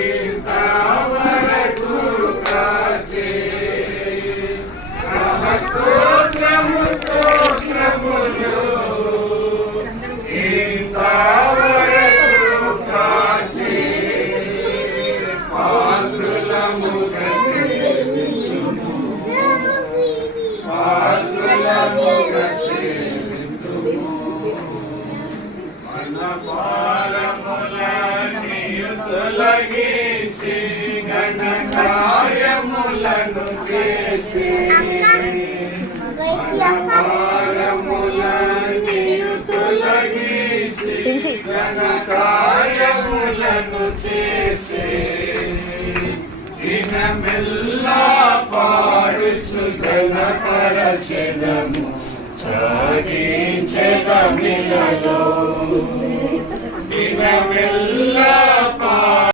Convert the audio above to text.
ఇంతవరకు కాచి స్తోత్రము స్తోత్రములు ఇంతవరకు కాచి పాత్రులముగా సేవించుము పాత్రులముగా సేవించుము మన భారములన్నీయు తొలగించి ఘన కార్యములను చేసి మన భారములన్నీయు తొలగించి ఘన కార్యములను చేసి దినమెల్లా పాడుచు ఘనపరచెదము చాగించెదమిలలో దినమెల్లా